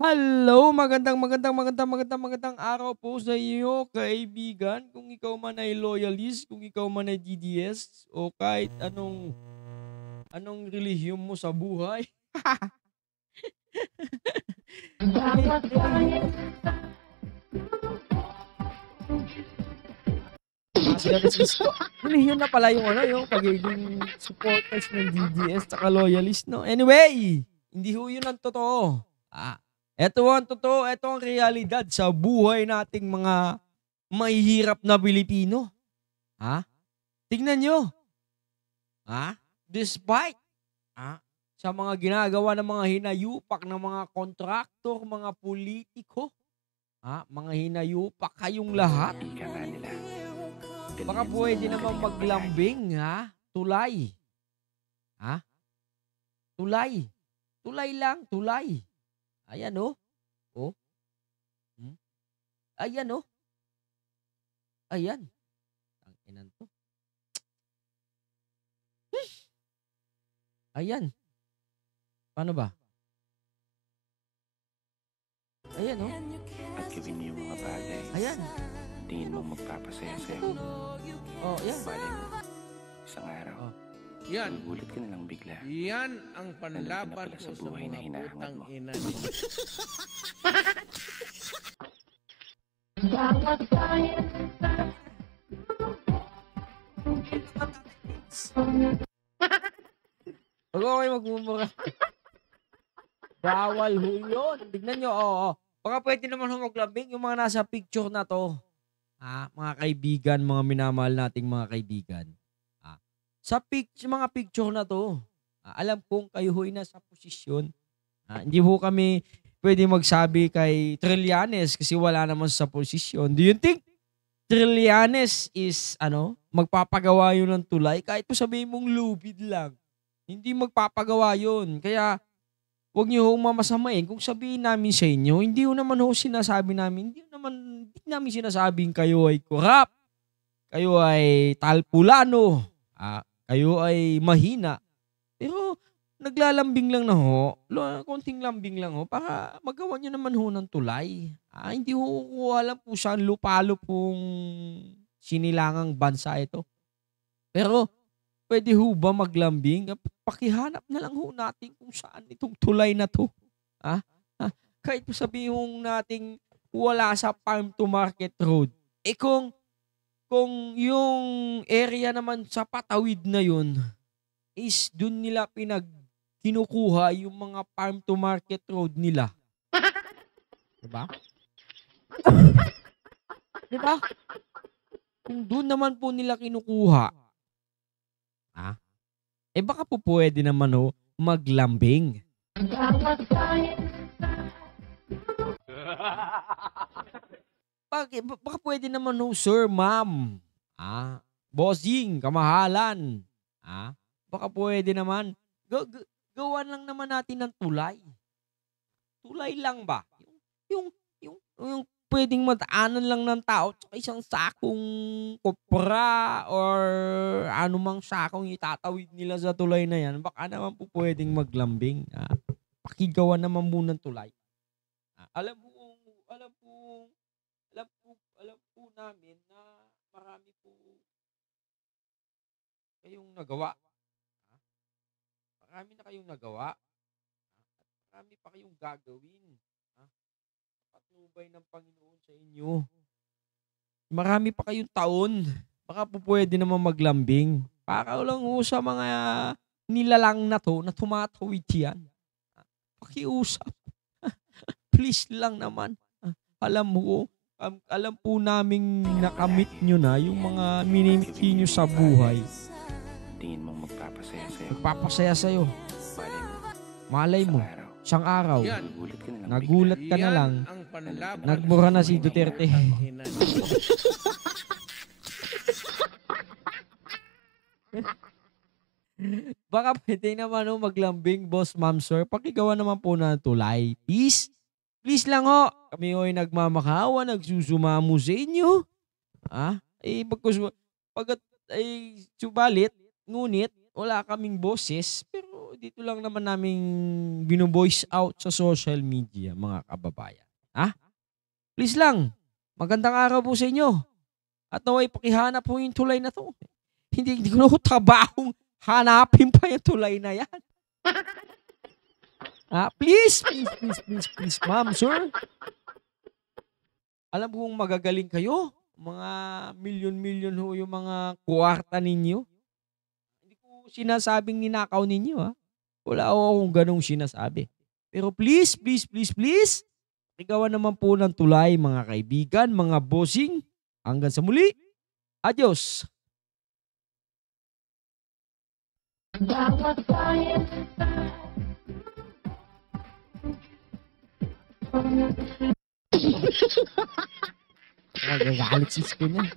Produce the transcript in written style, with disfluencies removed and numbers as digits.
Hello, magandang araw po sa iyo, kaibigan. Kung ikaw man ay loyalist, kung ikaw man ay DDS, o kahit anong anong relihiyom mo sa buhay. Relihiyon mo. Relihiyon na pala yung yung pagiging supporters ng DDS tsaka loyalist, no? Anyway, hindi ho yun ang totoo. Eto ang totoo, eto ang realidad sa buhay nating mga mahihirap na Pilipino. Ha? Tignan nyo. Despite sa mga ginagawa ng mga hinayupak ng mga kontraktor, mga politiko, mga hinayupak kayong lahat. Ika nga nila, Baka ganyan pwede sila naman talaga palagi. maglambing, tulay. Ha? Tulay. Tulay lang, tulay. Ayan oh. Oh. Hmm. Ayan oh. Ayan. Ang inan to. Ayan. Paano ba? Ayan oh. At gawin niyo yung mga bagay, Ayan. tingin mo magpapasaya sa'yo. Oh, ayan. Bali mo, isang araw, Oh. Yan. gugulat ka na lang bigla. Yan ang Nandun ka na panlaban pala ko sa sa buhay na mga hinahangad putang mo. ina. Huwag ako kayo magmumura. Bawal ho yun. Tignan nyo, oo. Baka pwede naman ho maglambing yung mga nasa picture na to. Mga kaibigan, mga minamahal nating mga kaibigan. Sa mga picture na to, alam kong kayo ho'y nasa posisyon. Hindi ho kami pwede magsabi kay Trillanes kasi wala naman sa posisyon. Do you think Trillanes is, magpapagawa yun ng tulay? Kahit po sabihin mong lubid lang. Hindi magpapagawa yun. Kaya, huwag niyo hong mamasamain kung sabihin namin sa inyo, hindi ho naman ho sinasabi namin, hindi namin sinasabing kayo ay korap, kayo ay talpulano, kayo ay mahina. Pero naglalambing lang na ho, konting lambing lang ho, para magawa niyo naman ho ng tulay. Hindi ho ko alam kung saan lupalo pong sinilangang bansa ito. Pero puwede ho ba maglambing? Pakihanap na lang ho natin kung saan itong tulay na 'to, ah, kahit po sabihin hong nating wala sa farm to market road, kung yung area naman sa patawid na yun is dun nila kinukuha yung mga farm to market road nila, 'di ba? 'Di ba? Kung dun naman po nila kinukuha, ah, baka po puwede naman ho maglambing. Baka puwede naman ho, sir, ma'am, bossing, kamahalan, baka puwede naman gawan lang naman natin ng tulay. Tulay lang ba? Yung yung puwedeng madaanan lang ng tao tsaka isang sakong kopra or anumang sakong itatawid nila sa tulay na 'yan, baka naman po puwedeng maglambing. Pakigawan naman munang tulay. Alam mo alam po alam po namin na marami po kayong nagawa, marami na kayong nagawa, at marami pa kayong gagawin, patnubay ng Panginoon sa inyo. Marami pa kayong taon, baka po puwede naman maglambing. Para lang ho sa mga nilalang na 'to na tumatawid diyan, pakiusap, please lang naman. Alam mo, alam po naming nakamit niyo na yung mga minimithi niyo sa buhay. Tingin mo magpapasaya sa'yo. Magpapasaya sa'yo. Bali Malay mo, mo, isang araw, isang araw, Yan. gugulat ka na lang bigla. nagulat ka na Yan lang, ang panlaban nagmura ko na sa si mga Duterte. putang ina. Baka puwede naman ho maglambing, boss, ma'am, sir. Pakigawan naman po ng tulay. Please, please lang ho. Kami ho'y nagmamakaawa, nagsusumamo sa inyo. Pagkat subalit, ngunit wala kaming boses, pero dito lang naman namin bino-voice out sa social media, mga kababayan. Ha? Please lang, magandang araw po sa inyo. At naway pakihanap po yung tulay na to. Hindi ko na ho trabahong hanapin pa yung tulay na yan. Please, please, please, please, please, ma'am, sir. Alam kong magagaling kayo. Mga milyon-milyon ho yung mga kwarta ninyo. Hindi ko sinasabing ninakaw ninyo, ha. Wala ho akong ganong sinasabi. Pero please, please, please, please, ikaw naman po ng tulay, mga kaibigan, mga bossing. Hanggang sa muli. Adios. Magagalit si Spin yan.